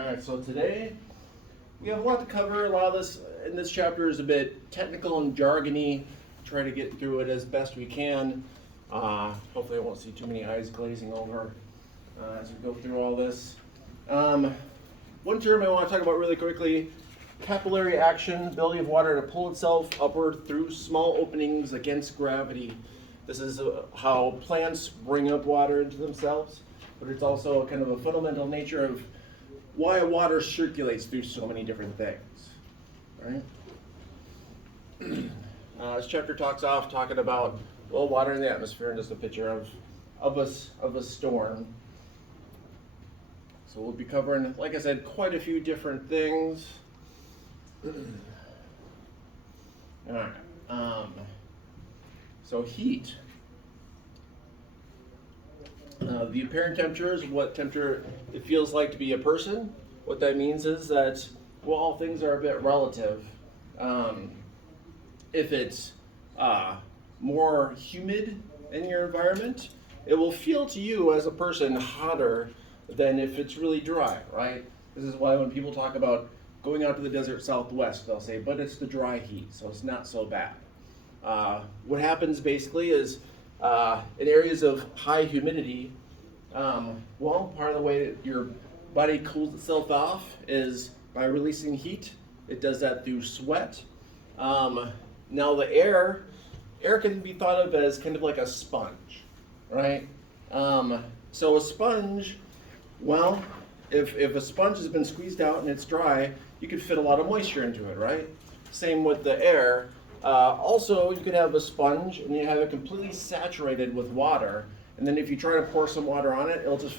All right, so today we have a lot to cover. A lot of this in this chapter is a bit technical and jargony. Try to get through it as best we can. Hopefully I won't see too many eyes glazing over as we go through all this. One term I want to talk about really quickly: capillary action, ability of water to pull itself upward through small openings against gravity. This is how plants bring up water into themselves, but it's also kind of a fundamental nature of why water circulates through so many different things, right? This chapter talking about, well, water in the atmosphere, and just a picture of a storm. So we'll be covering, like I said, quite a few different things. All right. So heat. The apparent temperature is what temperature it feels like to be a person. What that means is that, well, all things are a bit relative. If it's more humid in your environment, it will feel to you as a person hotter than if it's really dry, right? This is why when people talk about going out to the desert Southwest, they'll say, but it's the dry heat, so it's not so bad. What happens basically is in areas of high humidity, well, part of the way that your body cools itself off is by releasing heat. It does that through sweat. Now the air can be thought of as kind of like a sponge, right? So a sponge, well, if a sponge has been squeezed out and it's dry, you could fit a lot of moisture into it, right? Same with the air. Also, you could have a sponge and you have it completely saturated with water, and then if you try to pour some water on it, it'll just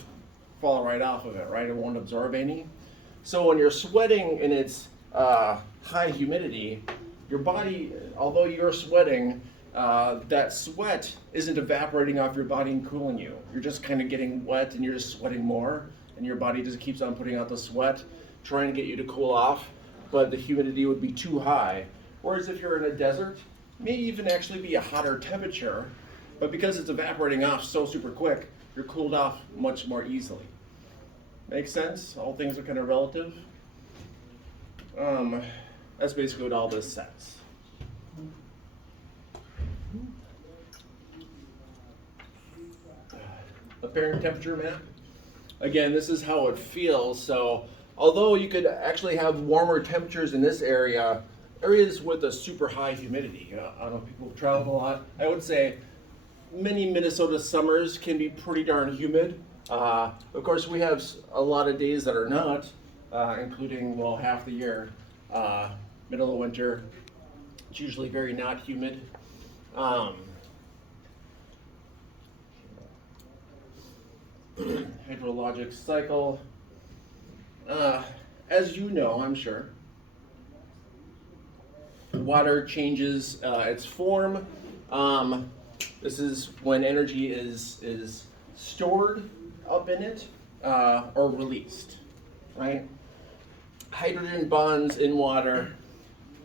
fall right off of it, right? It won't absorb any. So when you're sweating and it's high humidity, your body, although you're sweating, that sweat isn't evaporating off your body and cooling you. You're just kind of getting wet and you're just sweating more, and your body just keeps on putting out the sweat, trying to get you to cool off, but the humidity would be too high. Whereas if you're in a desert, it may even actually be a hotter temperature, but because it's evaporating off so super quick, you're cooled off much more easily. Make sense? All things are kind of relative. That's basically what all this says. Apparent temperature map. Again, this is how it feels. So although you could actually have warmer temperatures in this area, areas with a super high humidity. I don't know if people travel a lot. I would say many Minnesota summers can be pretty darn humid. Of course, we have a lot of days that are not, including, well, half the year. Middle of winter, it's usually very not humid. Hydrologic cycle. As you know, I'm sure, water changes its form. This is when energy is stored up in it or released, right? Hydrogen bonds in water,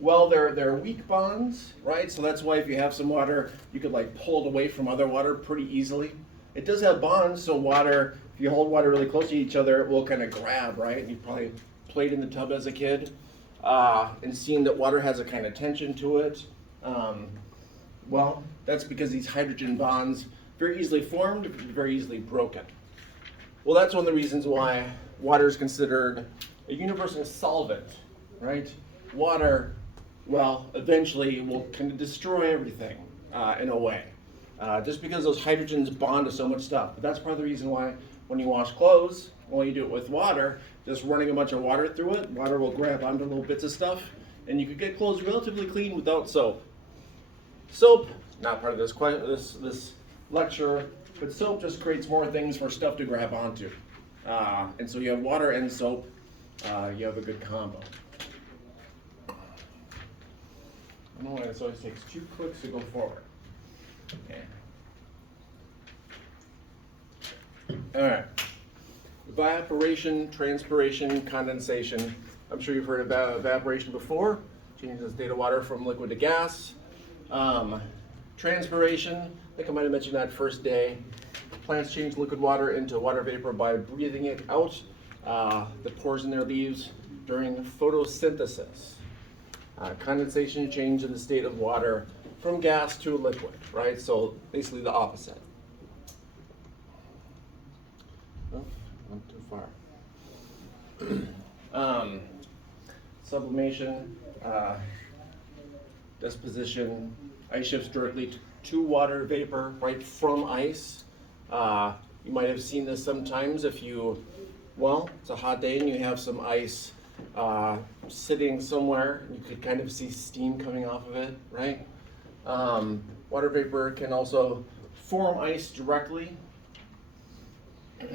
well, they're weak bonds, right? So that's why if you have some water, you could like pull it away from other water pretty easily. It does have bonds, so water, if you hold water really close to each other, it will kind of grab, right? You probably played in the tub as a kid. And seeing that water has a kind of tension to it, well, that's because these hydrogen bonds very easily formed, very easily broken. Well, that's one of the reasons why water is considered a universal solvent, right? Water, well, eventually will kind of destroy everything in a way, just because those hydrogens bond to so much stuff. But that's part of the reason why when you wash clothes, well, you do it with water, just running a bunch of water through it, water will grab onto little bits of stuff, and you could get clothes relatively clean without soap. Soap, not part of this lecture, but soap just creates more things for stuff to grab onto. And so you have water and soap, you have a good combo. I don't know why this always takes 2 clicks to go forward. Okay. All right. Evaporation, transpiration, condensation. I'm sure you've heard about evaporation before. Changes the state of water from liquid to gas. Transpiration, I think I might have mentioned that first day. Plants change liquid water into water vapor by breathing it out. that pours in their leaves during photosynthesis. Condensation change in the state of water from gas to a liquid, right? So basically the opposite. Oh, went too far. Sublimation, disposition, ice shifts directly to water vapor, right, from ice. You might have seen this sometimes if you, well, it's a hot day and you have some ice sitting somewhere. You could kind of see steam coming off of it, right? Water vapor can also form ice directly. I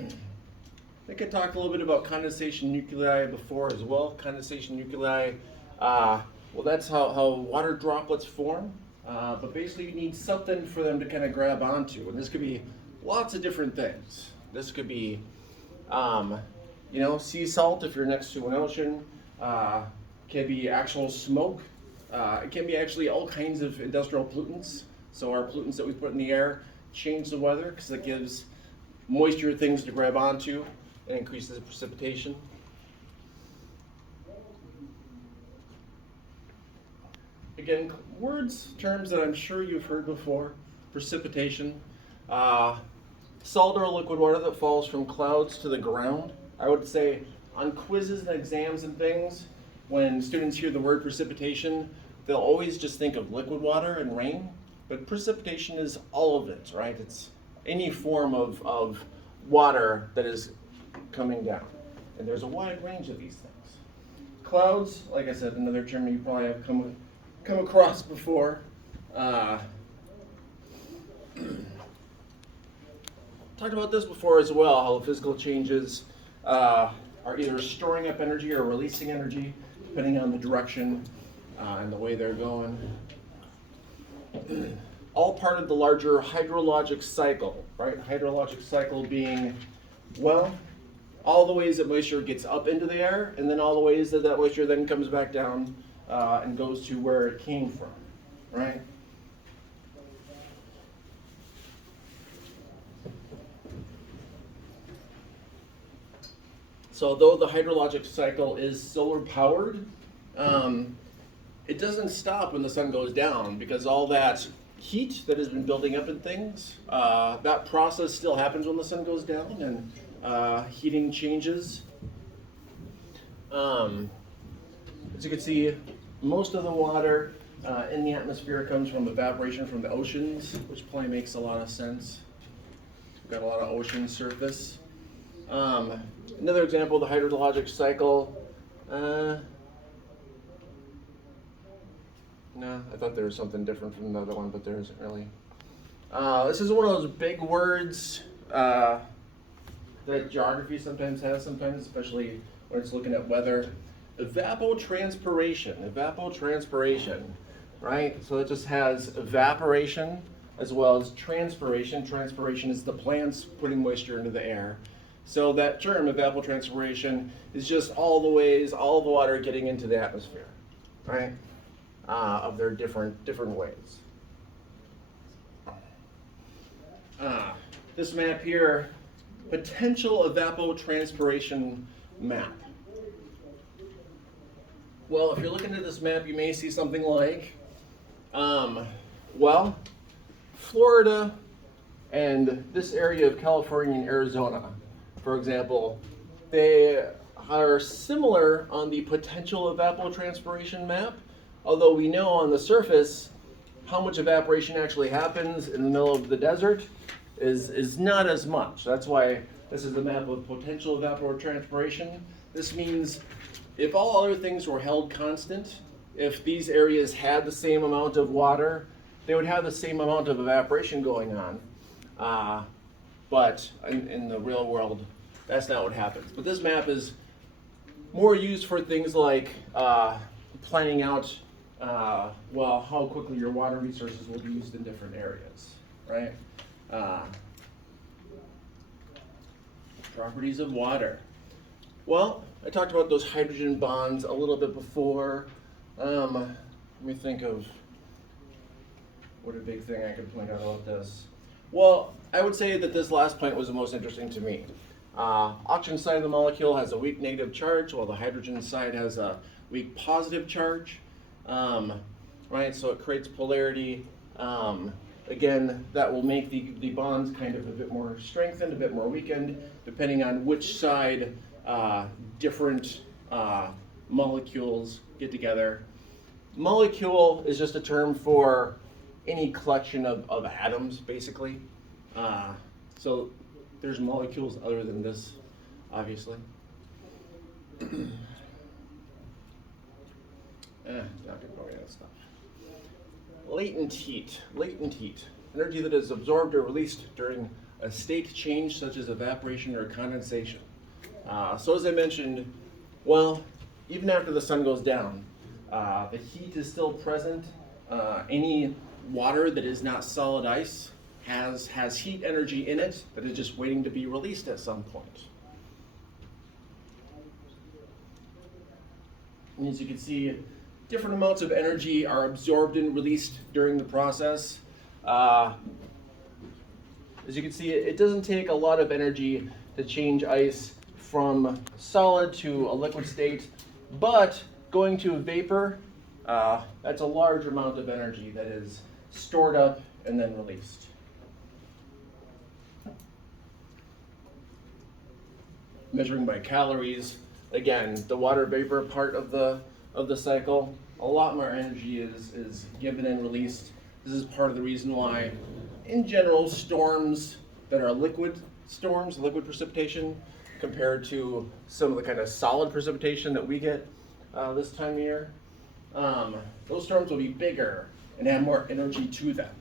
think I talked a little bit about condensation nuclei before as well. Condensation nuclei, well, that's how water droplets form. But basically you need something for them to kind of grab onto. And this could be lots of different things. This could be, sea salt if you're next to an ocean. Can be actual smoke. It can be actually all kinds of industrial pollutants. So our pollutants that we put in the air change the weather because it gives moisture things to grab onto and increases precipitation. Again, words, terms that I'm sure you've heard before. Precipitation. Solid or liquid water that falls from clouds to the ground. I would say on quizzes and exams and things, when students hear the word precipitation, they'll always just think of liquid water and rain. But precipitation is all of it, right? It's any form of water that is coming down. And there's a wide range of these things. Clouds, like I said, another term you probably have come across before. Talked about this before as well, how the physical changes are either storing up energy or releasing energy, depending on the direction and the way they're going. All part of the larger hydrologic cycle, right? Hydrologic cycle being, well, all the ways that moisture gets up into the air, and then all the ways that moisture then comes back down and goes to where it came from, right? So although the hydrologic cycle is solar powered, it doesn't stop when the sun goes down because all that heat that has been building up in things, that process still happens when the sun goes down and heating changes. As you can see, most of the water in the atmosphere comes from evaporation from the oceans, which probably makes a lot of sense. We've got a lot of ocean surface. Another example of the hydrologic cycle. No, I thought there was something different from the other one, but there isn't really. This is one of those big words that geography sometimes has, especially when it's looking at weather. Evapotranspiration, right? So it just has evaporation as well as transpiration. Transpiration is the plants putting moisture into the air. So that term, evapotranspiration, is just all the water getting into the atmosphere, right? Of their different ways. This map here, potential evapotranspiration map. Well, if you're looking at this map, you may see something like, Florida and this area of California and Arizona, for example, they are similar on the potential evapotranspiration map, although we know on the surface how much evaporation actually happens in the middle of the desert is not as much. That's why this is the map of potential evapotranspiration. This means if all other things were held constant, if these areas had the same amount of water, they would have the same amount of evaporation going on. But in the real world, that's not what happens. But this map is more used for things like planning out, how quickly your water resources will be used in different areas, right? Properties of water. Well, I talked about those hydrogen bonds a little bit before. Let me think of what a big thing I could point out about this. Well, I would say that this last point was the most interesting to me. Oxygen side of the molecule has a weak negative charge, while the hydrogen side has a weak positive charge. Right, so it creates polarity. Again, that will make the bonds kind of a bit more strengthened, a bit more weakened, depending on which side different molecules get together. Molecule is just a term for any collection of atoms, basically. So there's molecules other than this, obviously. Not gonna go over that stuff. Latent heat. Latent heat. Energy that is absorbed or released during a state change such as evaporation or condensation. So as I mentioned, well, even after the sun goes down, the heat is still present. Any water that is not solid ice has heat energy in it that is just waiting to be released at some point. And as you can see, different amounts of energy are absorbed and released during the process. As you can see, it doesn't take a lot of energy to change ice from solid to a liquid state, but going to a vapor, that's a large amount of energy that is stored up and then released. Measuring by calories, again, the water vapor part of the cycle, a lot more energy is given and released. This is part of the reason why, in general, storms that are liquid storms, liquid precipitation, compared to some of the kind of solid precipitation that we get this time of year, those storms will be bigger and have more energy to them,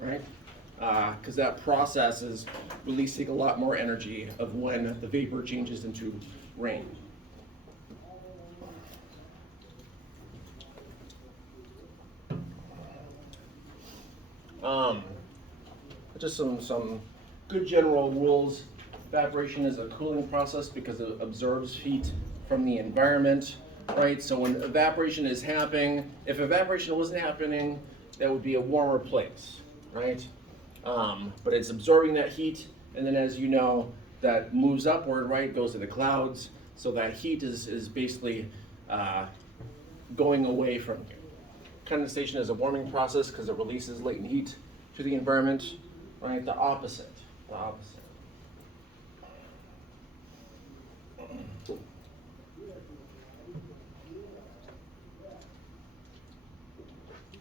right? Because that process is releasing a lot more energy of when the vapor changes into rain. Just some good general rules. Evaporation is a cooling process because it absorbs heat from the environment, right? So when evaporation is happening, if evaporation wasn't happening, that would be a warmer place, right? But it's absorbing that heat, and then as you know, that moves upward, right? Goes to the clouds, so that heat is basically going away from you. Condensation is a warming process because it releases latent heat to the environment, right? The opposite.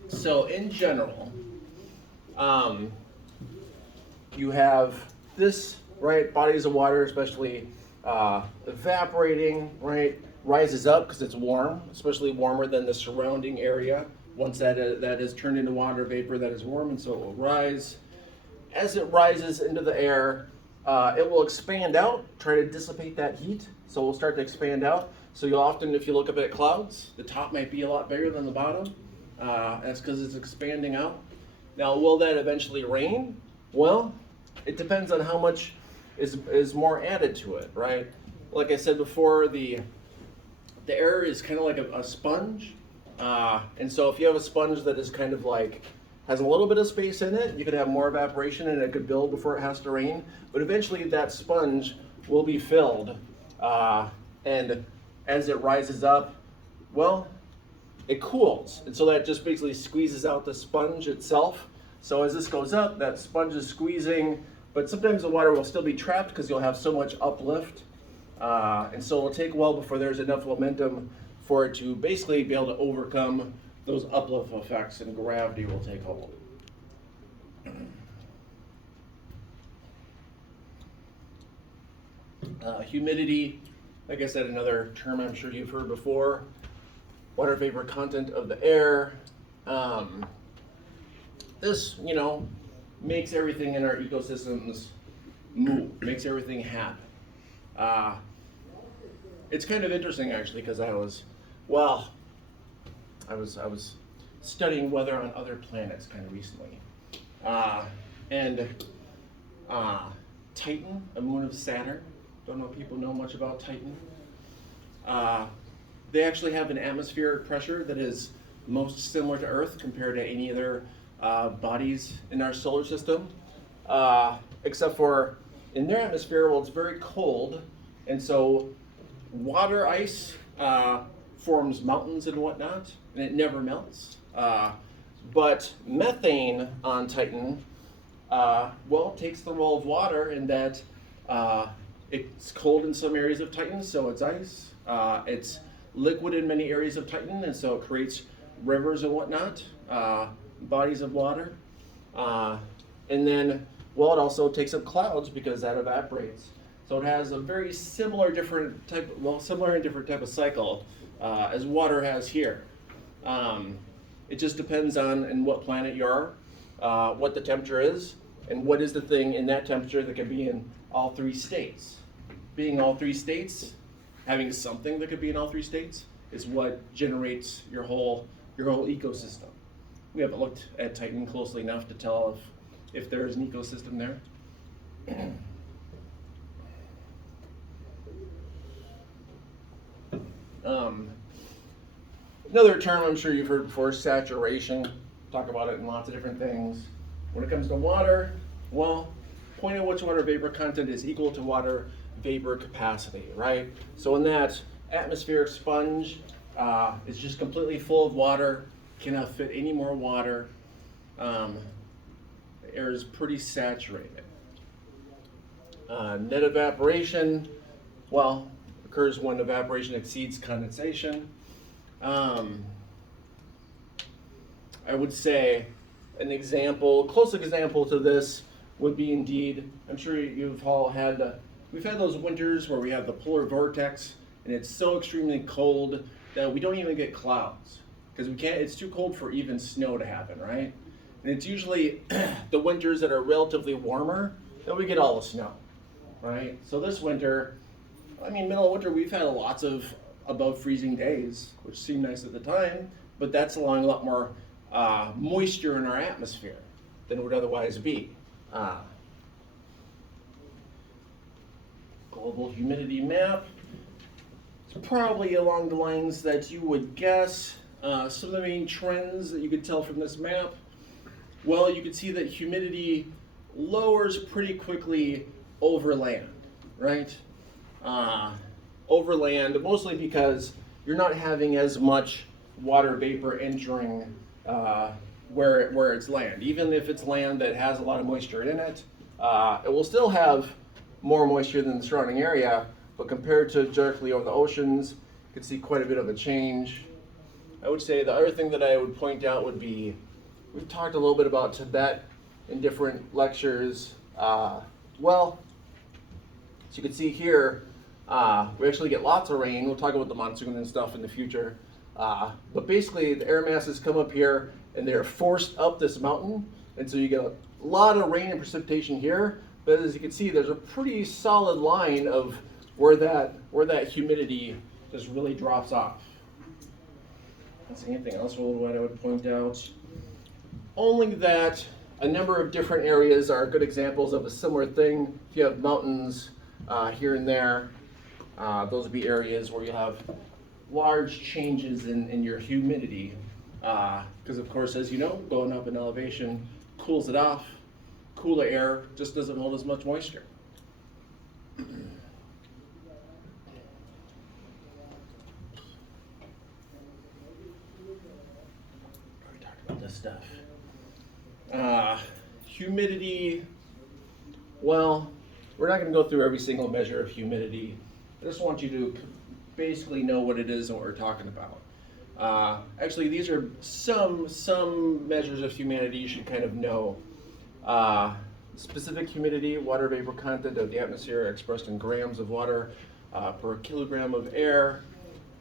So in general, you have this, right, bodies of water, especially evaporating, right, rises up because it's warm, especially warmer than the surrounding area. Once that is turned into water vapor, that is warm, and so it will rise. As it rises into the air, it will expand out, try to dissipate that heat, so it will start to expand out. So you'll often, if you look up at clouds, the top might be a lot bigger than the bottom. That's because it's expanding out. Now, will that eventually rain? Well, it depends on how much is more added to it, right? Like I said before, the air is kind of like a sponge. And so if you have a sponge that is kind of like, has a little bit of space in it, you could have more evaporation and it could build before it has to rain. But eventually that sponge will be filled. And as it rises up, well, it cools. And so that just basically squeezes out the sponge itself. So as this goes up, that sponge is squeezing, but sometimes the water will still be trapped because you'll have so much uplift. And so it'll take a while before there's enough momentum for it to basically be able to overcome those uplift effects, and gravity will take hold. Humidity, like I said, another term I'm sure you've heard before. Water vapor content of the air. This, makes everything in our ecosystems move, makes everything happen. It's kind of interesting actually, because I was studying weather on other planets kind of recently, and Titan, a moon of Saturn. Don't know if people know much about Titan. They actually have an atmospheric pressure that is most similar to Earth compared to any other bodies in our solar system, except for in their atmosphere, well, it's very cold, and so water ice forms mountains and whatnot, and it never melts. But methane on Titan, well, takes the role of water in that it's cold in some areas of Titan, so it's ice. It's liquid in many areas of Titan, and so it creates rivers and whatnot, bodies of water. And then, well, it also takes up clouds because that evaporates. So it has a very similar and different type of cycle as water has here. It just depends on in what planet you are, what the temperature is, and what is the thing in that temperature that can be in all three states. Being all three states, having something that could be in all three states, is what generates your whole ecosystem. We haven't looked at Titan closely enough to tell if there is an ecosystem there. Another term I'm sure you've heard before is saturation. Talk about it in lots of different things. When it comes to water, well, point at which water vapor content is equal to water vapor capacity, right? So in that atmospheric sponge, it's just completely full of water, cannot fit any more water. The air is pretty saturated. Net evaporation, well, occurs when evaporation exceeds condensation. I would say close example to this would be indeed, I'm sure you've all we've had those winters where we have the polar vortex and it's so extremely cold that we don't even get clouds because it's too cold for even snow to happen, right? And it's usually the winters that are relatively warmer that we get all the snow, right? So this winter, middle of winter, we've had lots of above freezing days, which seemed nice at the time, but that's allowing a lot more moisture in our atmosphere than would otherwise be. Global humidity map. It's probably along the lines that you would guess. Some of the main trends that you could tell from this map, well, you can see that humidity lowers pretty quickly over land, right? Over land, mostly because you're not having as much water vapor entering where it's land. Even if it's land that has a lot of moisture in it, it will still have more moisture than the surrounding area, but compared to directly over the oceans, you can see quite a bit of a change. I would say the other thing that I would point out would be, we've talked a little bit about Tibet in different lectures. Well, as you can see here, we actually get lots of rain. We'll talk about the monsoon and stuff in the future. But basically, the air masses come up here and they're forced up this mountain. And so you get a lot of rain and precipitation here. But as you can see, there's a pretty solid line of where that humidity just really drops off. That's anything else what I would point out? Only that a number of different areas are good examples of a similar thing. If you have mountains here and there, those would be areas where you have large changes in your humidity. Because of course, as you know, going up in elevation cools it off. Cooler air just doesn't hold as much moisture. We talked about this stuff. Humidity, well, we're not going to go through every single measure of humidity. I just want you to basically know what it is and what we're talking about. Actually, these are some measures of humidity you should kind of know. Specific humidity, water vapor content of the atmosphere expressed in grams of water per kilogram of air.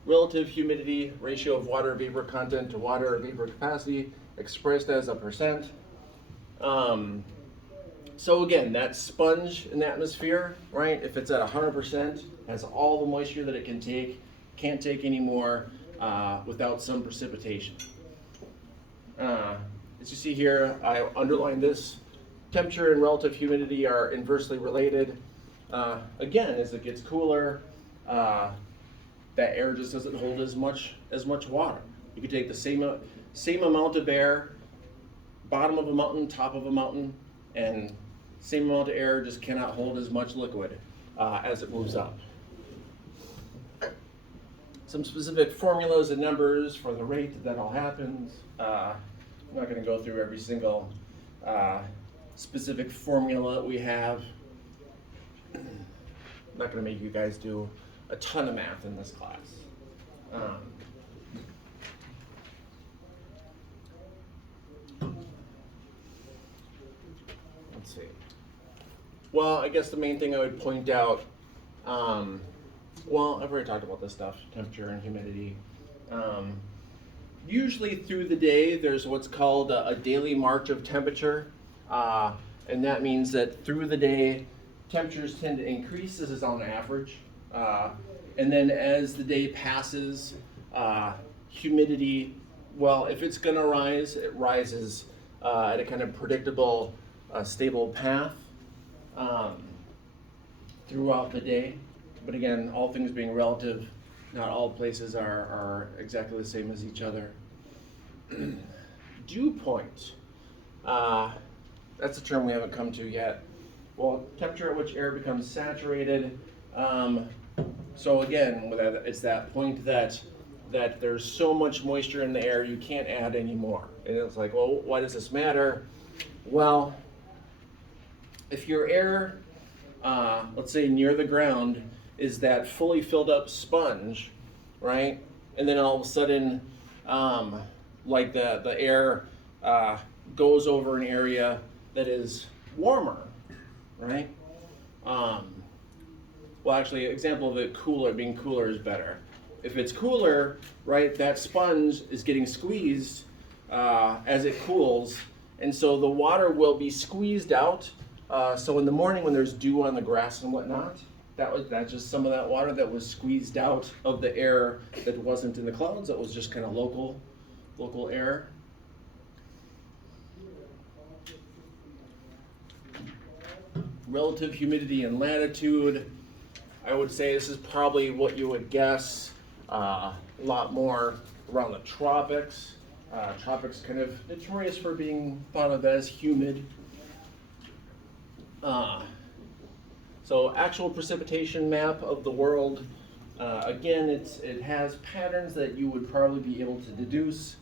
Relative humidity, ratio of water vapor content to water vapor capacity expressed as a percent. So again, that sponge in the atmosphere, right, if it's at 100%, has all the moisture that it can take, can't take any more without some precipitation. As you see here, I underlined this. Temperature and relative humidity are inversely related. Again, as it gets cooler, that air just doesn't hold as much water. You could take the same amount of air, bottom of a mountain, top of a mountain, and Same amount of air, just cannot hold as much liquid as it moves up. Some specific formulas and numbers for the rate that all happens. I'm not going to go through every single specific formula that we have. I'm not going to make you guys do a ton of math in this class. Let's see. Well, I guess the main thing I would point out, well, I've already talked about this stuff, temperature and humidity. Usually through the day, there's what's called a daily march of temperature. And that means that through the day, temperatures tend to increase. This is on average. And then as the day passes, humidity, well, if it's going to rise, it rises at a kind of predictable, stable path throughout the day. But again, all things being relative, not all places are exactly the same as each other. Dew point. That's a term we haven't come to yet. Well, temperature at which air becomes saturated. So again, it's that point that there's so much moisture in the air you can't add any more. And it's like, well, why does this matter? Well, if your air, let's say near the ground, is that fully filled up sponge, right? And then all of a sudden, like the air goes over an area that is warmer, right? Well, actually, example of it being cooler is better. If it's cooler, right, that sponge is getting squeezed as it cools, and so the water will be squeezed out. So in the morning when there's dew on the grass and whatnot, that's just some of that water that was squeezed out of the air that wasn't in the clouds. That was just kind of local air. Relative humidity and latitude. I would say this is probably what you would guess a lot more around the tropics. Tropics kind of notorious for being thought of as humid. So actual precipitation map of the world. Again, it has patterns that you would probably be able to deduce.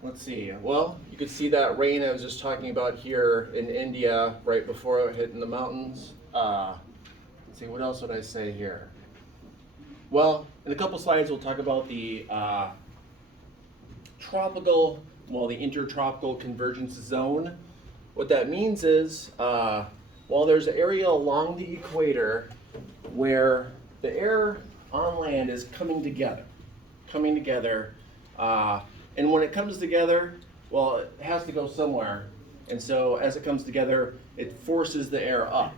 Let's see. Well, you could see that rain I was just talking about here in India right before it hit in the mountains. Let's see, what else would I say here? Well, in a couple slides we'll talk about the the intertropical convergence zone. What that means is, while there's an area along the equator where the air on land is coming together, and when it comes together, well, it has to go somewhere. And so as it comes together, it forces the air up.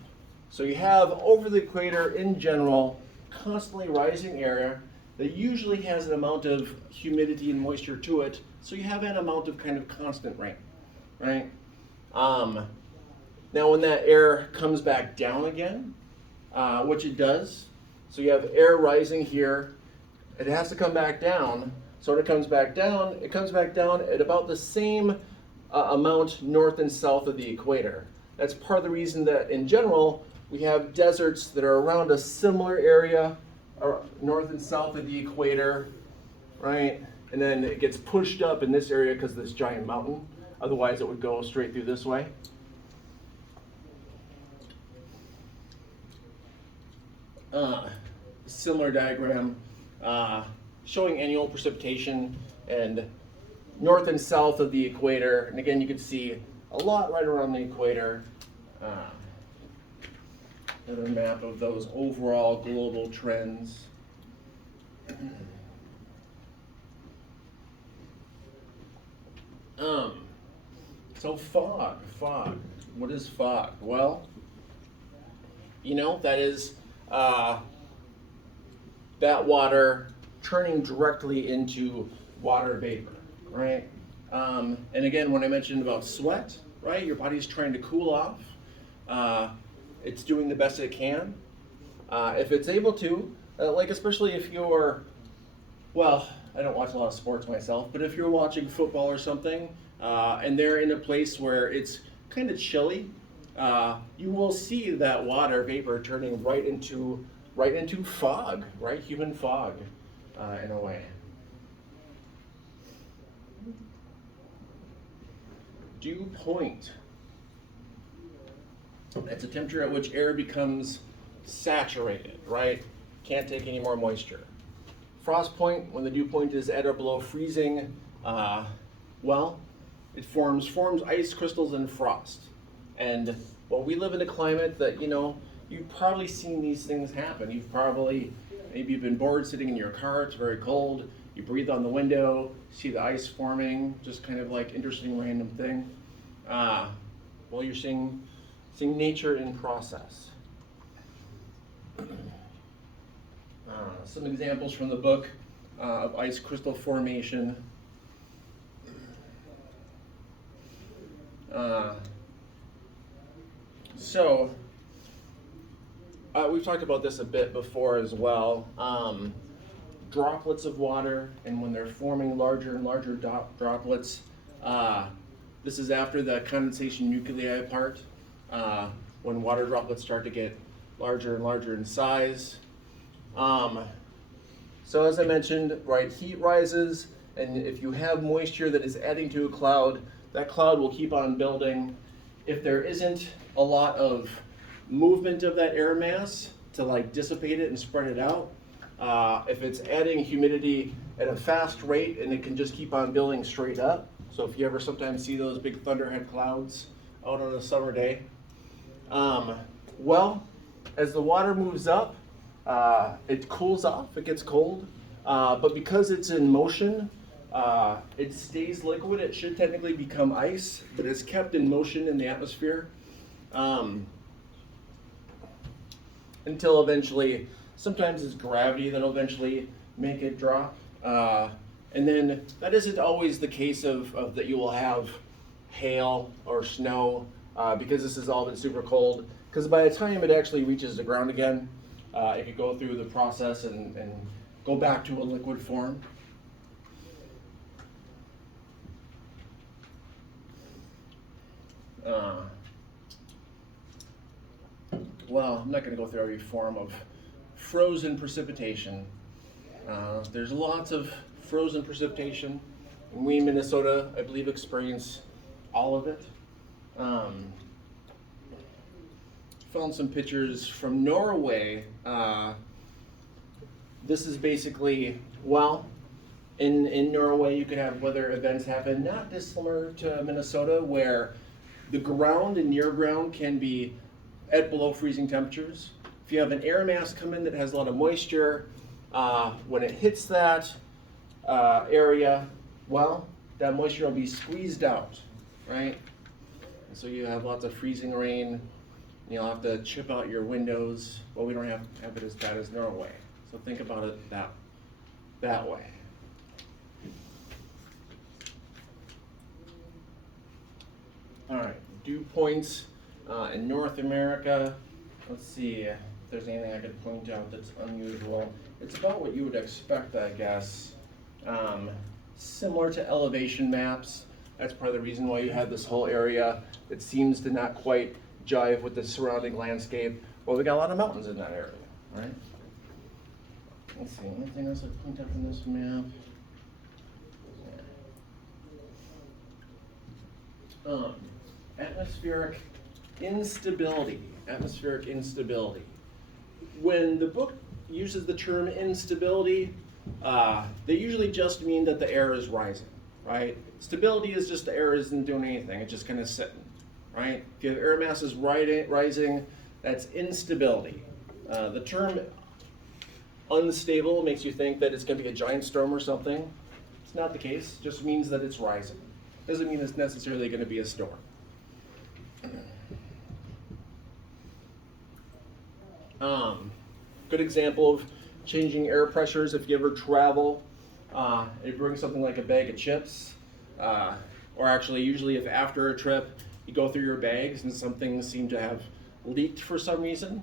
So you have over the equator in general, constantly rising air that usually has an amount of humidity and moisture to it. So you have an amount of kind of constant rain, right? Now when that air comes back down again, which it does, so you have air rising here, it has to come back down. So when it comes back down at about the same amount north and south of the equator. That's part of the reason that in general, we have deserts that are around a similar area, north and south of the equator, right? And then it gets pushed up in this area because of this giant mountain. Otherwise, it would go straight through this way. Similar diagram showing annual precipitation and north and south of the equator. And again, you can see a lot right around the equator. Another map of those overall global trends. So fog. What is fog? Well, that is that water turning directly into water vapor, right? And again, when I mentioned about sweat, right, your body's trying to cool off. It's doing the best it can. If it's able to, especially if you're, well, I don't watch a lot of sports myself, but if you're watching football or something, and they're in a place where it's kind of chilly, you will see that water vapor turning right into fog, right? Human fog, in a way. Dew point. It's a temperature at which air becomes saturated, right? Can't take any more moisture. Frost point, when the dew point is at or below freezing, it forms ice crystals and frost. And we live in a climate that, you've probably seen these things happen. Maybe you've been bored sitting in your car, it's very cold, you breathe on the window, see the ice forming, just kind of like interesting random thing. You're seeing nature in process. Some examples from the book of ice crystal formation. We've talked about this a bit before as well. Droplets of water, and when they're forming larger and larger droplets, this is after the condensation nuclei part, when water droplets start to get larger and larger in size. So as I mentioned, right, heat rises, and if you have moisture that is adding to a cloud, that cloud will keep on building. If there isn't a lot of movement of that air mass to dissipate it and spread it out, if it's adding humidity at a fast rate and it can just keep on building straight up, so if you ever sometimes see those big thunderhead clouds out on a summer day, as the water moves up, it cools off, it gets cold, but because it's in motion, it stays liquid. It should technically become ice, but it's kept in motion in the atmosphere until eventually, sometimes it's gravity that'll eventually make it drop. And then that isn't always the case of that you will have hail or snow because this has all been super cold. Because by the time it actually reaches the ground again, it could go through the process and go back to a liquid form. I'm not going to go through every form of frozen precipitation. There's lots of frozen precipitation. We in Minnesota, I believe, experience all of it. Found some pictures from Norway. This is basically, in Norway you could have weather events happen not dissimilar to Minnesota, where the ground and near ground can be at below freezing temperatures. If you have an air mass come in that has a lot of moisture, when it hits that area, that moisture will be squeezed out, right? And so you have lots of freezing rain. You'll have to chip out your windows. We don't have it as bad as Norway. So think about it that way. All right, dew points in North America. Let's see if there's anything I could point out that's unusual. It's about what you would expect, I guess. Similar to elevation maps. That's part of the reason why you have this whole area that seems to not quite jive with the surrounding landscape. We got a lot of mountains in that area, right? Let's see, anything else I'd point out from this map? Atmospheric instability. When the book uses the term instability, they usually just mean that the air is rising, right? Stability is just the air isn't doing anything, it's just kind of sitting, right? If you have air masses rising, that's instability. The term unstable makes you think that it's going to be a giant storm or something. It's not the case, it just means that it's rising. Doesn't mean it's necessarily going to be a storm. Good example of changing air pressures if you ever travel. You bring something like a bag of chips, or actually usually if after a trip you go through your bags and some things seem to have leaked for some reason.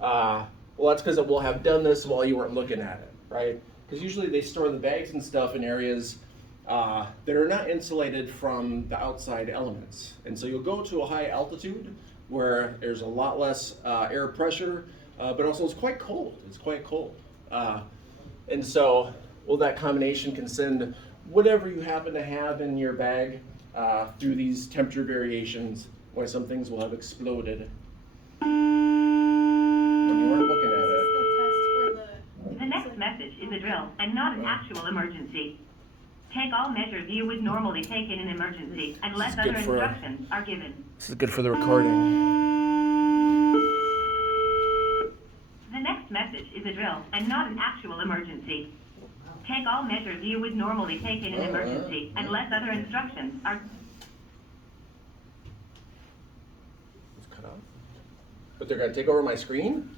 That's because it will have done this while you weren't looking at it, right? Because usually they store the bags and stuff in areas that are not insulated from the outside elements. And so you'll go to a high altitude where there's a lot less air pressure, but also it's quite cold. It's quite cold. And so, well, that combination can send whatever you happen to have in your bag through these temperature variations, where some things will have exploded when you weren't looking at it. The next message is a drill and not an actual emergency. Take all measures you would normally take in an emergency unless other instructions are given. This is good for the recording. The next message is a drill and not an actual emergency. Take all measures you would normally take in an emergency unless other instructions are. It's cut out. But they're going to take over my screen?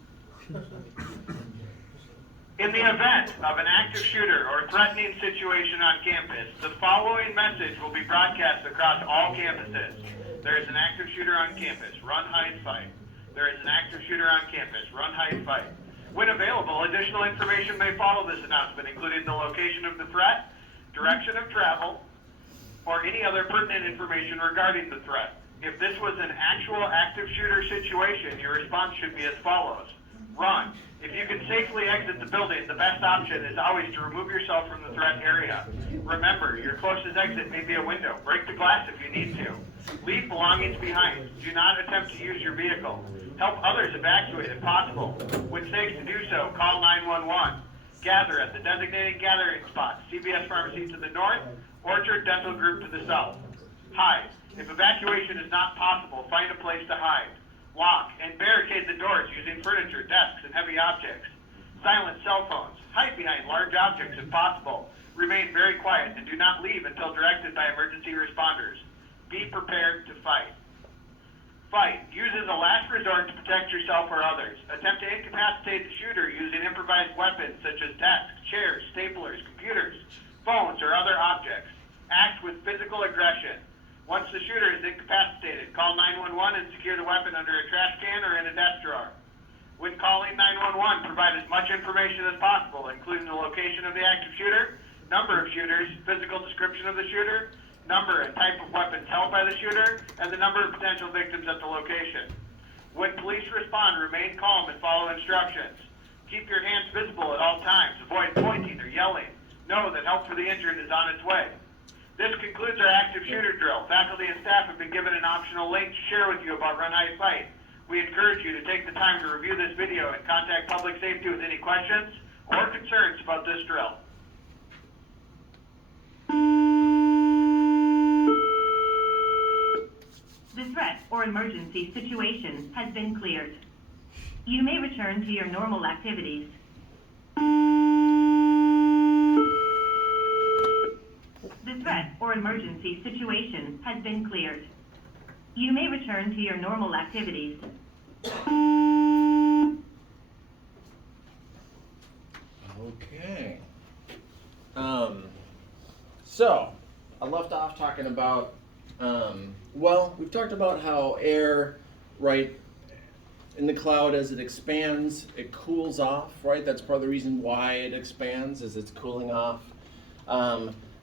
In the event of an active shooter or threatening situation on campus, the following message will be broadcast across all campuses. There is an active shooter on campus. Run, hide, fight. There is an active shooter on campus. Run, hide, fight. When available, additional information may follow this announcement, including the location of the threat, direction of travel, or any other pertinent information regarding the threat. If this was an actual active shooter situation, your response should be as follows. Run. If you can safely exit the building, the best option is always to remove yourself from the threat area. Remember, your closest exit may be a window. Break the glass if you need to. Leave belongings behind. Do not attempt to use your vehicle. Help others evacuate if possible. When safe to do so, call 911. Gather at the designated gathering spots, CVS Pharmacy to the north, Orchard Dental Group to the south. Hide. If evacuation is not possible, find a place to hide. Lock and barricade the doors using furniture, desks, and heavy objects. Silence cell phones. Hide behind large objects if possible. Remain very quiet and do not leave until directed by emergency responders. Be prepared to fight. Fight. Use as a last resort to protect yourself or others. Attempt to incapacitate the shooter using improvised weapons such as desks, chairs, staplers, computers, phones, or other objects. Act with physical aggression. Once the shooter is incapacitated, call 911 and secure the weapon under a trash can or in a desk drawer. When calling 911, provide as much information as possible, including the location of the active shooter, number of shooters, physical description of the shooter, number and type of weapons held by the shooter, and the number of potential victims at the location. When police respond, remain calm and follow instructions. Keep your hands visible at all times. Avoid pointing or yelling. Know that help for the injured is on its way. This concludes our active shooter drill. Faculty and staff have been given an optional link to share with you about Run, Hide, Fight. We encourage you to take the time to review this video and contact Public Safety with any questions or concerns about this drill. The threat or emergency situation has been cleared. You may return to your normal activities. The threat or emergency situation has been cleared. You may return to your normal activities. Okay. So, I left off talking about, well, we've talked about how air, right, in the cloud as it expands, it cools off, right? That's part of the reason why it expands, is it's cooling off.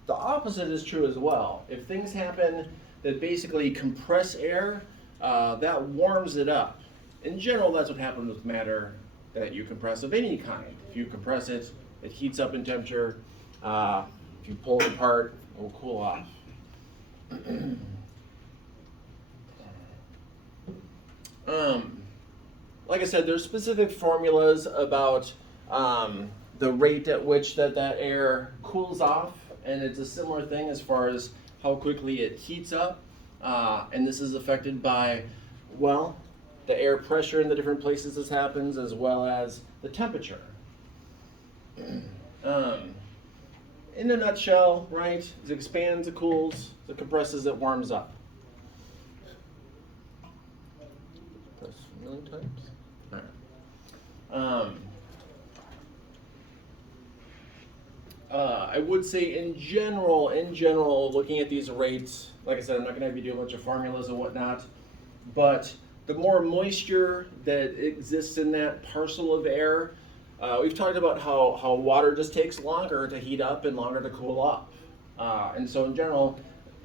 The opposite is true as well. If things happen that basically compress air, that warms it up. In general, that's what happens with matter that you compress of any kind. If you compress it, it heats up in temperature. If you pull it apart, it will cool off. Like I said, there's specific formulas about the rate at which that air cools off, and it's a similar thing as far as how quickly it heats up, and this is affected by, well, the air pressure in the different places this happens, as well as the temperature. In a nutshell, right, it expands, it cools, it compresses, it warms up. Press a million times. All right. I would say in general, looking at these rates, like I said, I'm not going to have you do a bunch of formulas and whatnot, but the more moisture that exists in that parcel of air, we've talked about how water just takes longer to heat up and longer to cool off. And so in general,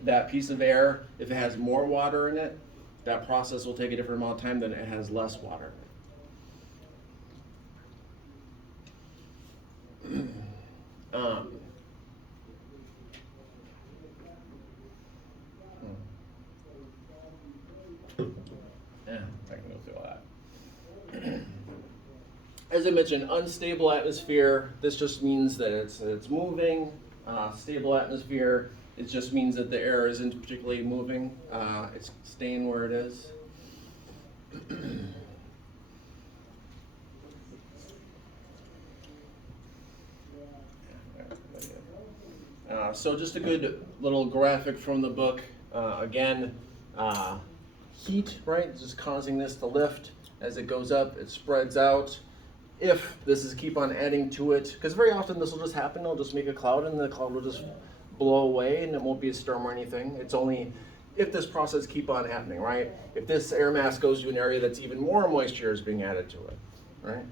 that piece of air, if it has more water in it, that process will take a different amount of time than it has less water. Yeah, I can go through all that. As I mentioned, unstable atmosphere, this just means that it's moving. Stable atmosphere, it just means that the air isn't particularly moving. It's staying where it is. So just a good little graphic from the book. Again, heat, right, is just causing this to lift. As it goes up, it spreads out. If this is keep on adding to it, because very often this will just happen, it'll just make a cloud and the cloud will just blow away and it won't be a storm or anything. It's only if this process keep on happening, right? If this air mass goes to an area that's even more moisture is being added to it, right?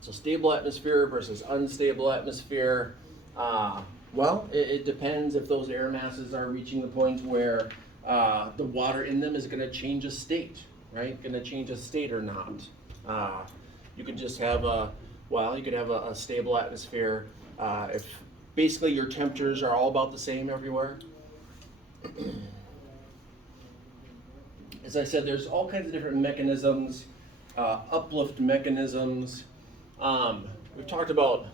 So stable atmosphere versus unstable atmosphere. Well, it depends if those air masses are reaching the point where the water in them is going to change a state, right? Going to change a state or not. You could just have you could have a stable atmosphere if basically your temperatures are all about the same everywhere. As I said, there's all kinds of different mechanisms, uplift mechanisms. We've talked about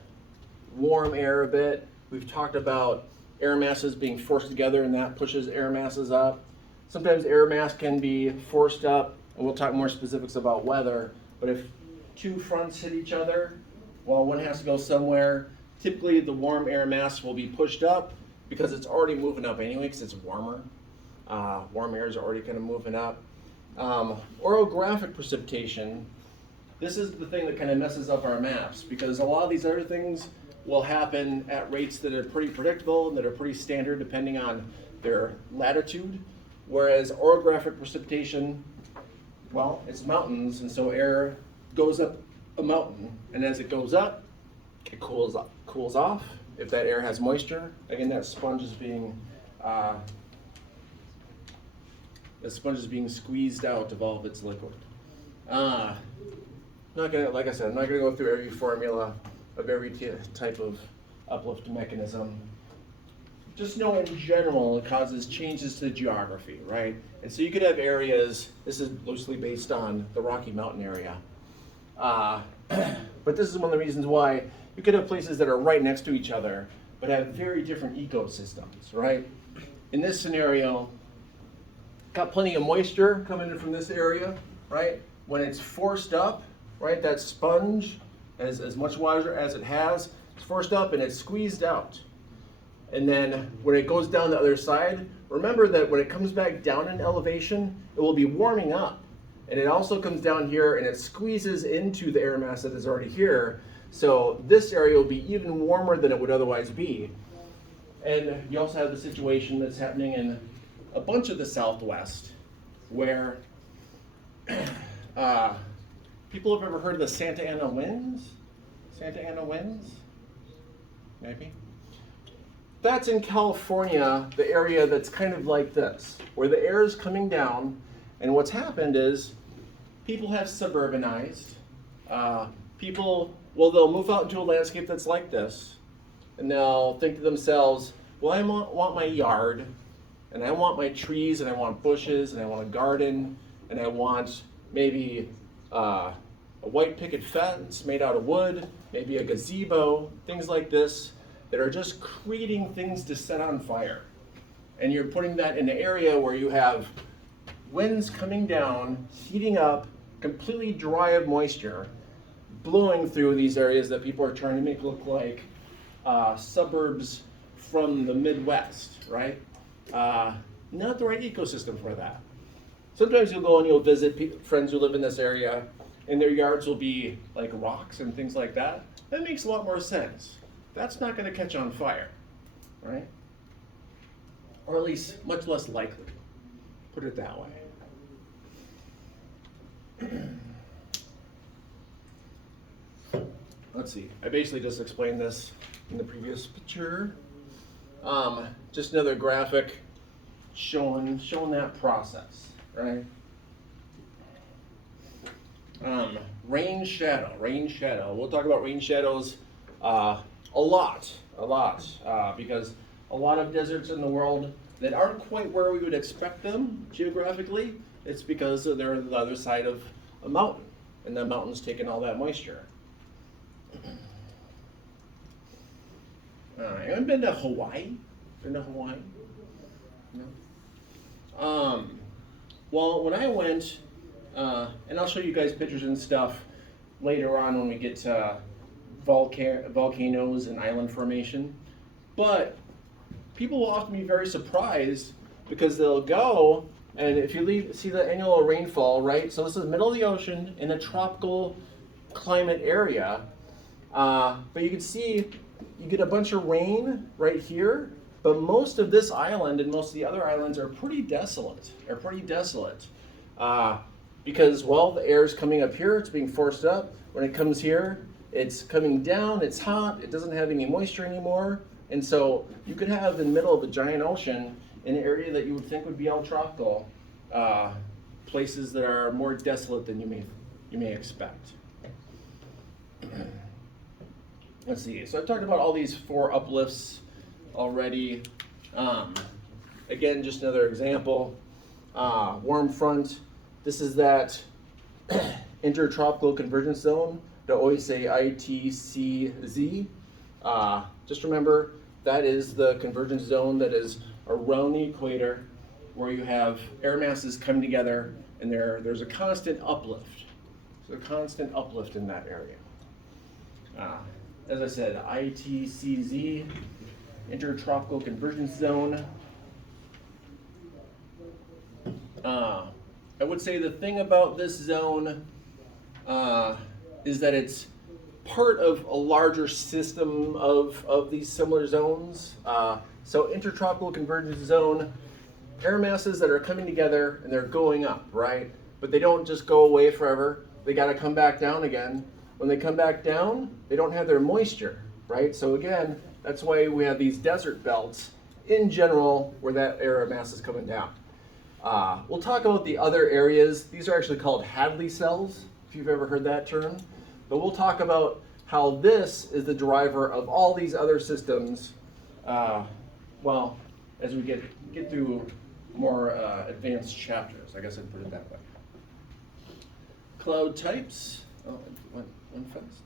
warm air a bit. We've talked about air masses being forced together and that pushes air masses up. Sometimes air mass can be forced up, and we'll talk more specifics about weather, but if two fronts hit each other, well, one has to go somewhere. Typically the warm air mass will be pushed up because it's already moving up anyway because it's warmer. Warm air is already kind of moving up. Orographic precipitation. This is the thing that kind of messes up our maps because a lot of these other things will happen at rates that are pretty predictable and that are pretty standard depending on their latitude. Whereas orographic precipitation, well, it's mountains, and so air goes up a mountain, and as it goes up, it cools off. If that air has moisture, again, that sponge is being squeezed out of all of its liquid. Like I said, I'm not gonna go through every formula of every type of uplift mechanism. Just know in general it causes changes to geography, right? And so you could have areas, this is loosely based on the Rocky Mountain area, but this is one of the reasons why you could have places that are right next to each other but have very different ecosystems, right? In this scenario, got plenty of moisture coming in from this area, right? When it's forced up, right, that sponge, as much water as it has, it's forced up and it's squeezed out. And then when it goes down the other side, remember that when it comes back down in elevation, it will be warming up. And it also comes down here and it squeezes into the air mass that is already here. So this area will be even warmer than it would otherwise be. And you also have the situation that's happening in a bunch of the Southwest where people have ever heard of the Santa Ana winds? Santa Ana winds? Maybe? That's in California, the area that's kind of like this, where the air is coming down, and what's happened is people have suburbanized. They'll move out into a landscape that's like this, and they'll think to themselves, well, I want my yard, and I want my trees, and I want bushes, and I want a garden, and I want maybe a white picket fence made out of wood, maybe a gazebo, things like this that are just creating things to set on fire. And you're putting that in an area where you have winds coming down, heating up, completely dry of moisture, blowing through these areas that people are trying to make look like suburbs from the Midwest, right? Not the right ecosystem for that. Sometimes you'll go and you'll visit friends who live in this area, and their yards will be like rocks and things like that. That makes a lot more sense. That's not going to catch on fire, right? Or at least much less likely. Put it that way. Let's see. I basically just explained this in the previous picture. Just another graphic showing that process, right? Rain shadow. We'll talk about rain shadows a lot, because a lot of deserts in the world that aren't quite where we would expect them geographically, it's because they're on the other side of a mountain, and the mountain's taking all that moisture. Anyone been to Hawaii? No? Well, when I went, and I'll show you guys pictures and stuff later on when we get to volcanoes and island formation, but people will often be very surprised because they'll go, and if you see the annual rainfall, right? So this is the middle of the ocean in a tropical climate area, but you can see you get a bunch of rain right here, but most of this island and most of the other islands are pretty desolate. Because, well, the air is coming up here, it's being forced up. When it comes here, it's coming down, it's hot, it doesn't have any moisture anymore. And so you could have in the middle of a giant ocean, an area that you would think would be all tropical, places that are more desolate than you may expect. Let's see, so I talked about all these 4 uplifts already. Again, just another example. Warm front, this is that intertropical convergence zone. They always say ITCZ. Just remember, that is the convergence zone that is around the equator where you have air masses coming together and there's a constant uplift. So a constant uplift in that area. As I said, ITCZ, intertropical convergence zone. I would say the thing about this zone is that it's part of a larger system of these similar zones. So intertropical convergence zone, air masses that are coming together and they're going up, right? But they don't just go away forever. They got to come back down again. When they come back down, they don't have their moisture, right? So again, that's why we have these desert belts in general where that air mass is coming down. We'll talk about the other areas. These are actually called Hadley cells, if you've ever heard that term. But we'll talk about how this is the driver of all these other systems, well, as we get through more advanced chapters, I guess I'd put it that way. Cloud types. Oh, it went fast.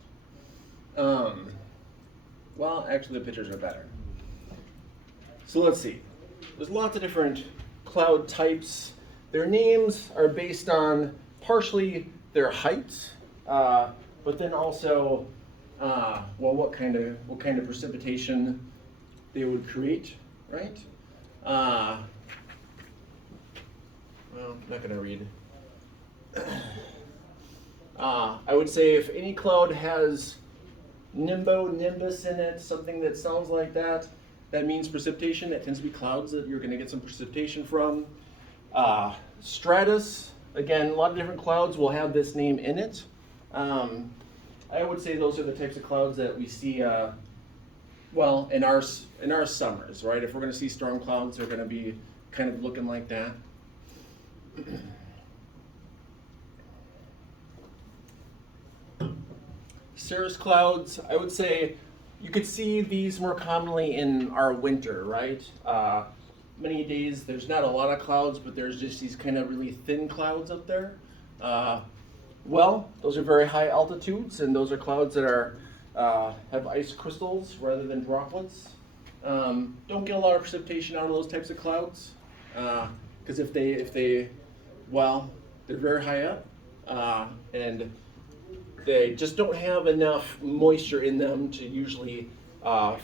Well, actually the pictures are better. So let's see. There's lots of different cloud types. Their names are based on partially their height, but then also, well, what kind of precipitation they would create, right? Well, I'm not going to read. I would say if any cloud has nimbus in it, something that sounds like that, that means precipitation. That tends to be clouds that you're going to get some precipitation from. Stratus, again, a lot of different clouds will have this name in it. I would say those are the types of clouds that we see, well, in our summers, right? If we're going to see storm clouds, they're going to be kind of looking like that. Cirrus clouds, I would say you could see these more commonly in our winter, right? Many days there's not a lot of clouds, but there's just these kind of really thin clouds up there. Well, those are very high altitudes, and those are clouds that are have ice crystals rather than droplets. Don't get a lot of precipitation out of those types of clouds, because if they, well, they're very high up, and they just don't have enough moisture in them to usually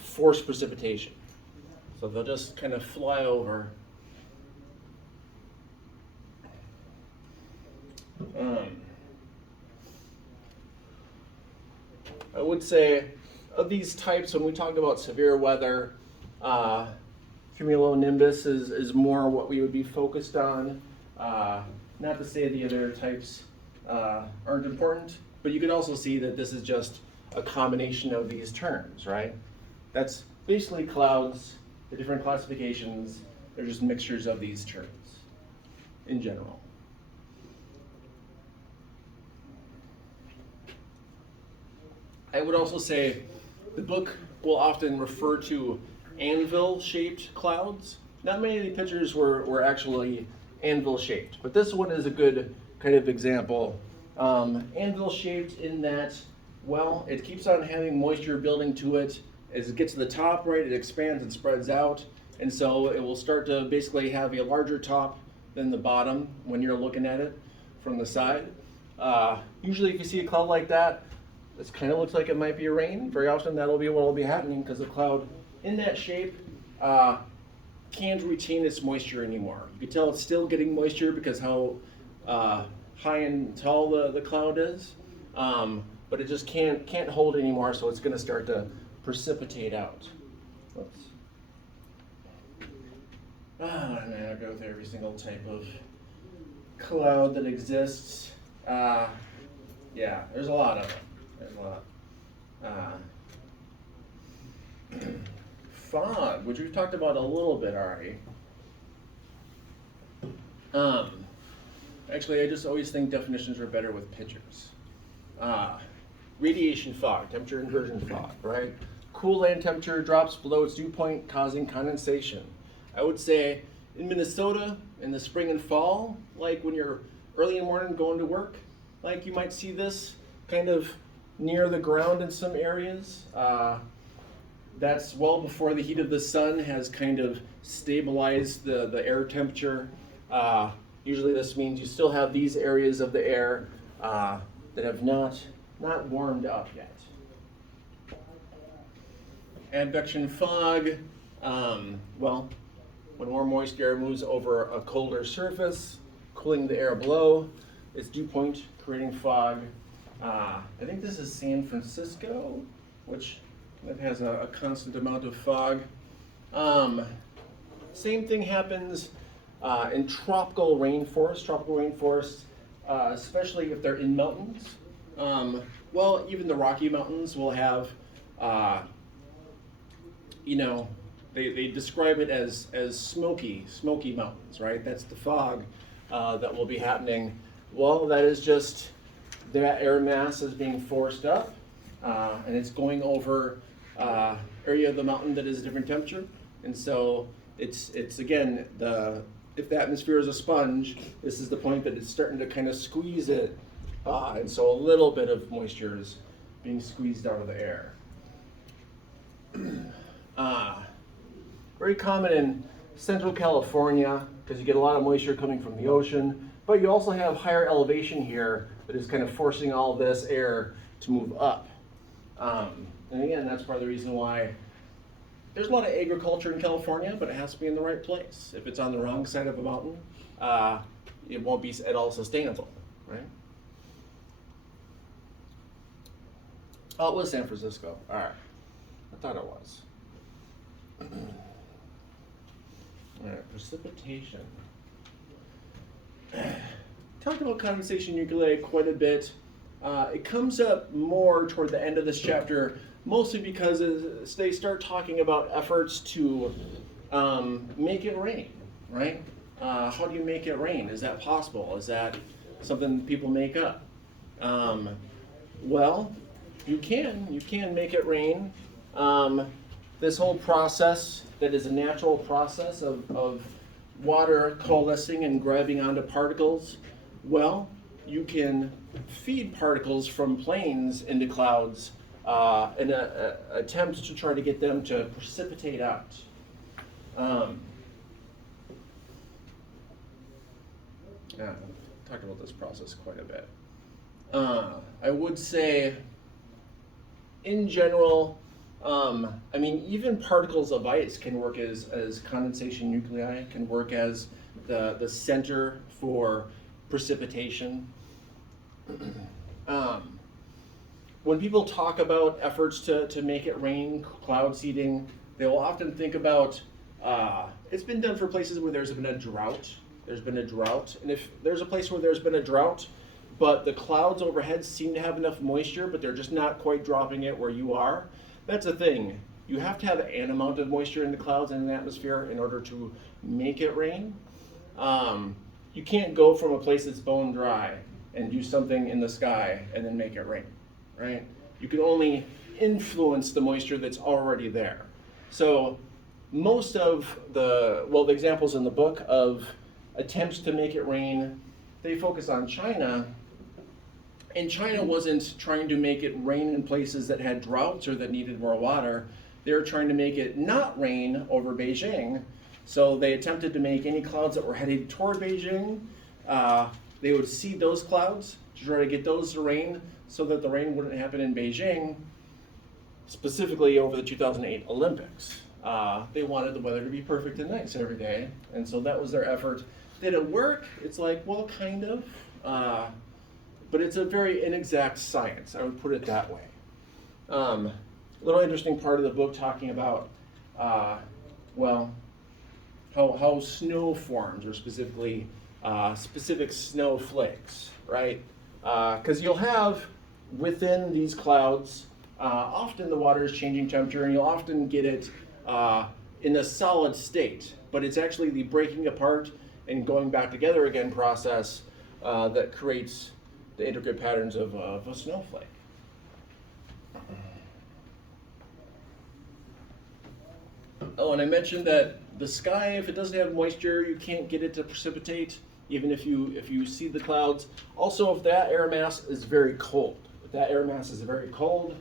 force precipitation. So they'll just kind of fly over. I would say of these types, when we talk about severe weather, cumulonimbus is more what we would be focused on. Not to say the other types aren't important, but you can also see that this is just a combination of these terms, right? That's basically clouds, the different classifications, they're just mixtures of these terms in general. I would also say the book will often refer to anvil-shaped clouds. Not many of the pictures were actually anvil-shaped, but this one is a good kind of example. Anvil-shaped in that, well, it keeps on having moisture building to it. As it gets to the top, right, it expands and spreads out, and so it will start to basically have a larger top than the bottom when you're looking at it from the side. Usually if you see a cloud like that, this kind of looks like it might be a rain. Very often that'll be what will be happening because the cloud in that shape can't retain its moisture anymore. You can tell it's still getting moisture because how high and tall the cloud is, but it just can't hold anymore, so it's going to start to precipitate out. Oops. And then I'll go with every single type of cloud that exists. Yeah, there's a lot of them. There's a lot. Fog, which we've talked about a little bit already. Actually, I just always think definitions are better with pictures. Radiation fog, temperature inversion fog, right? Cool land temperature drops below its dew point, causing condensation. I would say in Minnesota in the spring and fall, like when you're early in the morning going to work, like you might see this kind of near the ground in some areas. That's well before the heat of the sun has kind of stabilized the air temperature. Usually this means you still have these areas of the air that have not warmed up yet. Advection fog, well, when more moist air moves over a colder surface, cooling the air below, its dew point, creating fog. I think this is San Francisco, which that has a constant amount of fog. Same thing happens in tropical rainforests, especially if they're in mountains. Well, even the Rocky Mountains will have, they describe it as smoky mountains, right? That's the fog that will be happening. Well, that is just that air mass is being forced up, and it's going over area of the mountain that is a different temperature, and so it's again if the atmosphere is a sponge, this is the point that it's starting to kind of squeeze it, and so a little bit of moisture is being squeezed out of the air. Very common in Central California because you get a lot of moisture coming from the ocean, but you also have higher elevation here that is kind of forcing all this air to move up. And again, that's part of the reason why there's a lot of agriculture in California, but it has to be in the right place. If it's on the wrong side of a mountain, it won't be at all sustainable, right? Oh, it was San Francisco. All right. I thought it was. All right, precipitation. Talked about condensation nuclei quite a bit. It comes up more toward the end of this chapter, mostly because they start talking about efforts to make it rain, right? How do you make it rain? Is that possible? Is that something people make up? Well, you can make it rain. This whole process that is a natural process of water coalescing and grabbing onto particles, well, you can feed particles from planes into clouds in an attempt to try to get them to precipitate out. Yeah, I've talked about this process quite a bit. I would say, in general, even particles of ice can work as condensation nuclei, can work as the center for precipitation. When people talk about efforts to make it rain, cloud seeding, they will often think about, it's been done for places where there's been a drought there's been a drought. And if there's a place where there's been a drought, but the clouds overhead seem to have enough moisture, but they're just not quite dropping it where you are, that's a thing. You have to have an amount of moisture in the clouds and in the atmosphere in order to make it rain. You can't go from a place that's bone dry and do something in the sky and then make it rain, right? You can only influence the moisture that's already there. So most of the examples in the book of attempts to make it rain, they focus on China. And China wasn't trying to make it rain in places that had droughts or that needed more water. They were trying to make it not rain over Beijing. So they attempted to make any clouds that were headed toward Beijing. They would seed those clouds to try to get those to rain so that the rain wouldn't happen in Beijing, specifically over the 2008 Olympics. They wanted the weather to be perfect and nice every day, and so that was their effort. Did it work? It's like, well, kind of. But it's a very inexact science, I would put it that way. A little interesting part of the book talking about, how snow forms, or specifically specific snowflakes, right? Because you'll have within these clouds, often the water is changing temperature, and you'll often get it in a solid state, but it's actually the breaking apart and going back together again process that creates the intricate patterns of a snowflake. Oh, and I mentioned that the sky, if it doesn't have moisture, you can't get it to precipitate, even if you see the clouds. Also, if that air mass is very cold. If that air mass is very cold,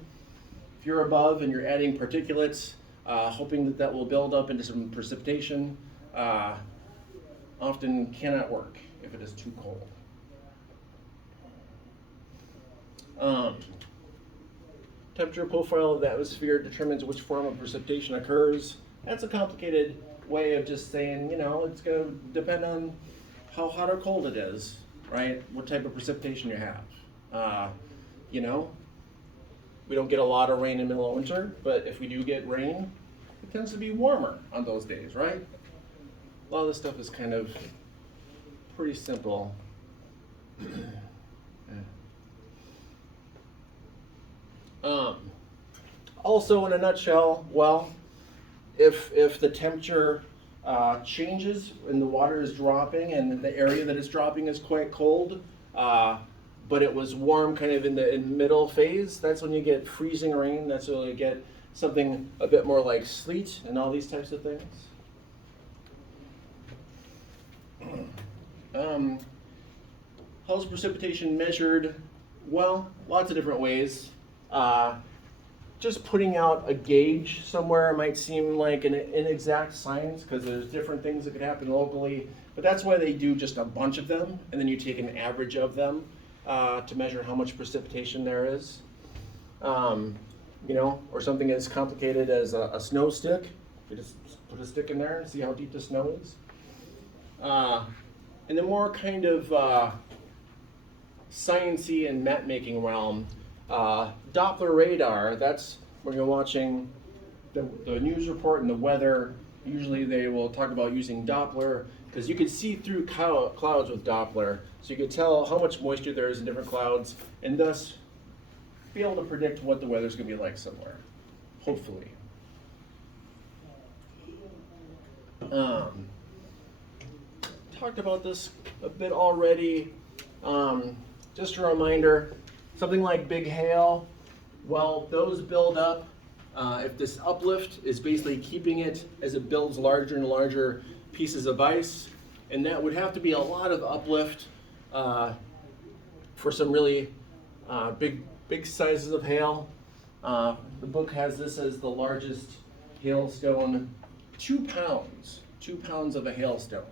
if you're above and you're adding particulates, hoping that will build up into some precipitation, often cannot work if it is too cold. Temperature profile of the atmosphere determines which form of precipitation occurs. That's a complicated way of just saying, it's going to depend on how hot or cold it is, right? What type of precipitation you have. We don't get a lot of rain in the middle of winter, but if we do get rain, it tends to be warmer on those days, right? A lot of this stuff is kind of pretty simple. Also, in a nutshell, if the temperature changes and the water is dropping and the area that it's dropping is quite cold, but it was warm kind of in the middle phase, that's when you get freezing rain. That's when you get something a bit more like sleet and all these types of things. How's precipitation measured? Well, lots of different ways. Just putting out a gauge somewhere might seem like an inexact science because there's different things that could happen locally, but that's why they do just a bunch of them, and then you take an average of them to measure how much precipitation there is. Or something as complicated as a snow stick. You just put a stick in there and see how deep the snow is. In the more kind of sciencey and map-making realm, Doppler radar, that's when you're watching the news report and the weather. Usually they will talk about using Doppler because you could see through clouds with Doppler. So you could tell how much moisture there is in different clouds and thus be able to predict what the weather's going to be like somewhere, hopefully. Talked about this a bit already. Just a reminder, something like big hail, those build up. If this uplift is basically keeping it as it builds larger and larger pieces of ice, and that would have to be a lot of uplift for some really big sizes of hail. The book has this as the largest hailstone, 2 pounds. 2 pounds of a hailstone,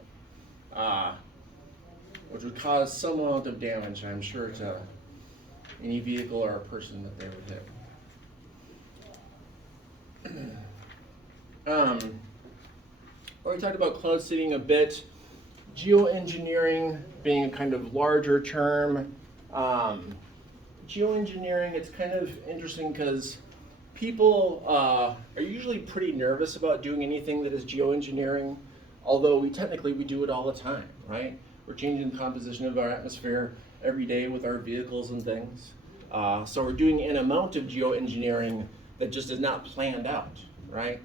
which would cause some amount of damage, I'm sure, to any vehicle or a person that they would hit. We talked about cloud seeding a bit. Geoengineering being a kind of larger term. Geoengineering, it's kind of interesting because people are usually pretty nervous about doing anything that is geoengineering. although we do it all the time, right? We're changing the composition of our atmosphere every day with our vehicles and things. So we're doing an amount of geoengineering that just is not planned out, right?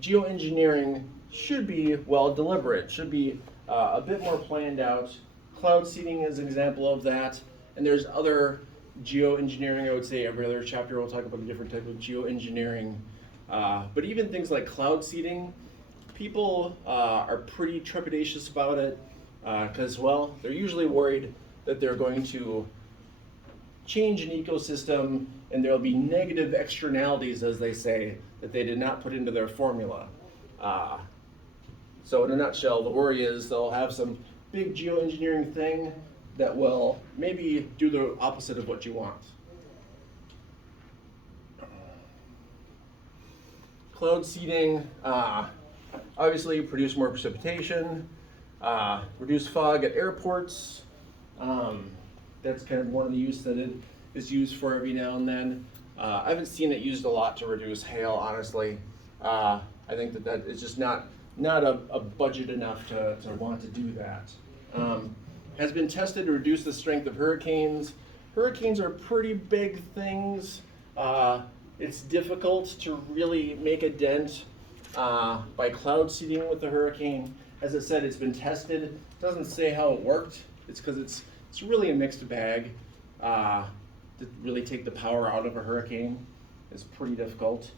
Geoengineering should be well deliberate, should be a bit more planned out. Cloud seeding is an example of that, and there's other geoengineering. I would say every other chapter we'll talk about a different type of geoengineering. But even things like cloud seeding, people are pretty trepidatious about it because, well, they're usually worried that they're going to change an ecosystem and there'll be negative externalities, as they say, that they did not put into their formula. So in a nutshell, the worry is they'll have some big geoengineering thing that will maybe do the opposite of what you want. Cloud seeding, obviously produce more precipitation, reduce fog at airports. That's kind of one of the use that it is used for every now and then. I haven't seen it used a lot to reduce hail, honestly. I think that is just not a budget enough to want to do that. Has been tested to reduce the strength of hurricanes. Hurricanes are pretty big things. It's difficult to really make a dent by cloud seeding with the hurricane. As I said, it's been tested. It doesn't say how it worked. It's because it's really a mixed bag. To really take the power out of a hurricane is pretty difficult.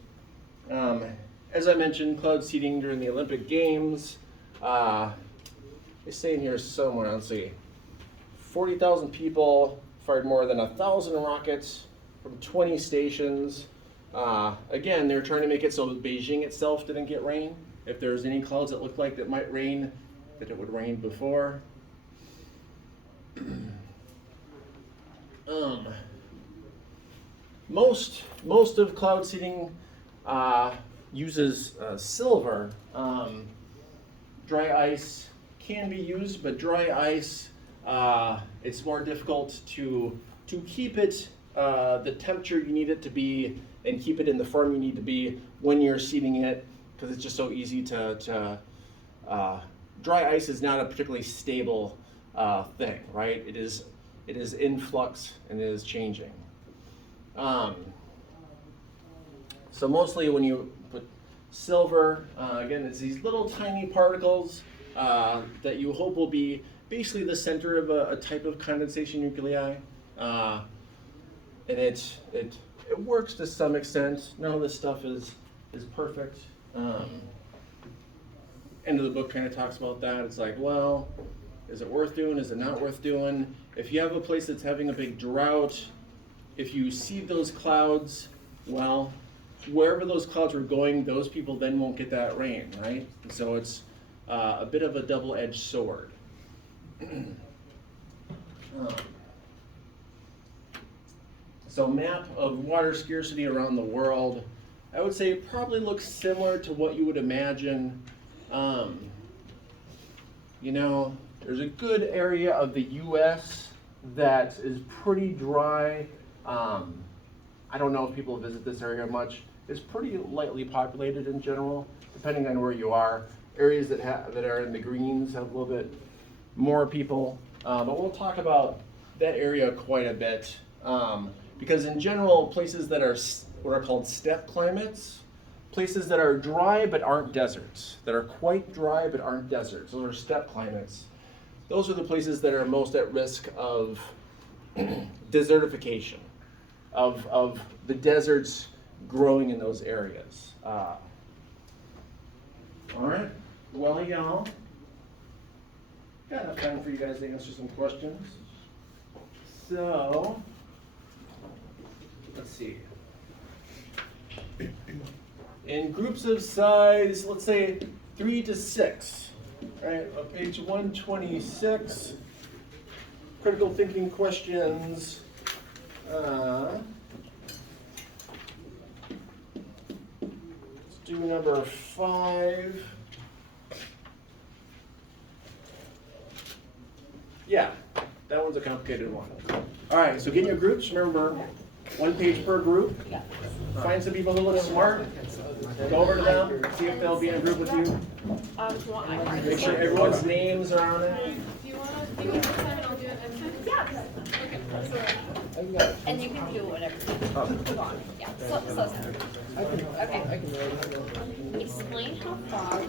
As I mentioned, cloud seeding during the Olympic Games. They say in here somewhere, let's see, 40,000 people fired more than 1,000 rockets from 20 stations. Again, they're trying to make it so that Beijing itself didn't get rain. If there's any clouds that look like that might rain, that it would rain before. Most of cloud seeding uses silver. Dry ice can be used, but dry ice, it's more difficult to keep it the temperature you need it to be and keep it in the form you need to be when you're seeding it, because it's just so easy to dry ice is not a particularly stable thing, right? It is in flux and it is changing. So mostly when you put silver, again, it's these little tiny particles that you hope will be basically the center of a type of condensation nuclei. And it works to some extent. None of this stuff is perfect. End of the book kind of talks about that. It's like, well, is it worth doing? Is it not worth doing? If you have a place that's having a big drought, if you seed those clouds, well, wherever those clouds are going, those people then won't get that rain, right? So it's a bit of a double-edged sword. So map of water scarcity around the world. I would say it probably looks similar to what you would imagine. There's a good area of the U.S. that is pretty dry. I don't know if people visit this area much. It's pretty lightly populated in general, depending on where you are. Areas that are in the greens have a little bit more people. But we'll talk about that area quite a bit. Because in general, places that are what are called steppe climates, places that are dry but aren't deserts, that are quite dry but aren't deserts, those are steppe climates. Those are the places that are most at risk of desertification, of the deserts growing in those areas. All right, well, y'all, got enough time for you guys to answer some questions. So, let's see. In groups of size, let's say 3 to 6, right? On page 126, critical thinking questions. Let's do number 5. Yeah, that one's a complicated one. All right, so get in your groups. Remember, 1 page per group. Yeah. Find some people who look smart. Go over to them. See if they'll be in a group with you. If you want, I can. Make sure everyone's names are on it. Do you want to do it this time and I'll do it next time? Yeah. Okay, so And you can do whatever you want. Yeah. Okay. Explain how fog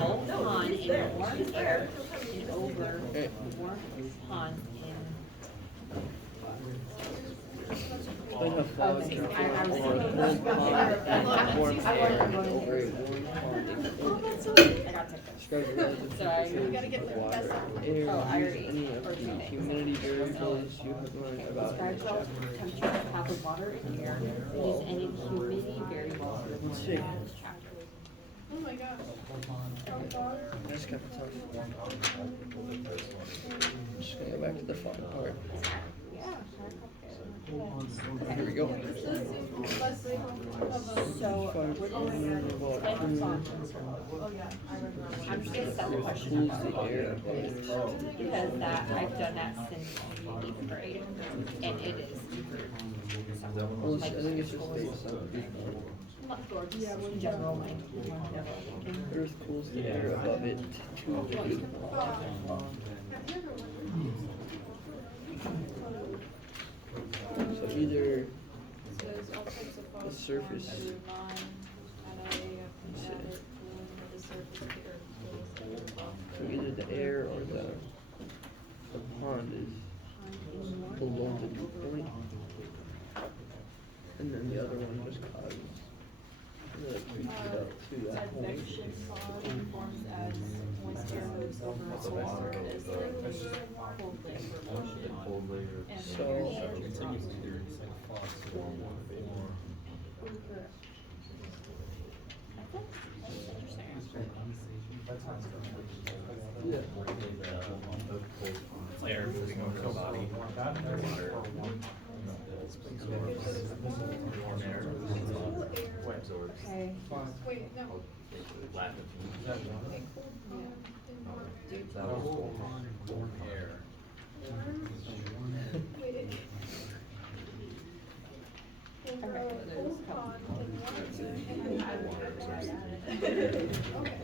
will pond in warm air and over warm pond in. Like a fog Okay, can I was form thinking on warm pond and over a warm pond in I got to. describe the relative Sorry. temperatures of water and air. Oh, I Use already- any of the humidity variables you have learned about in Describe this the chapter. temperature of half of water and air. Use any humidity variable you have learned See. in this chapter. oh my gosh. How far? That's kind of tough. I'm just gonna go back to the fog part. Here we go. This seems less like of So, Fog we're pond gonna about explain the song. oh yeah, I remember. I'm just gonna set the question cools up the air above it. because that, I've done that since 8th grade, and it is. Well, I think it's just based on In general, like. Earth cools the air above it to the heat. So either Says all types of fog the surface. formed through non-kinetic cooling of the surface of the earth. So either the air or the pond is below the dew point, and then the other one just causes the heat up to that point. Advection fog forms as moist air moves over a surface as the cold layer motion. And So yeah, Air moving over the body, water, warm air, absorbs Okay. Wait, no. latitude. Warm air. Wait. Over a cold pond in water. Okay.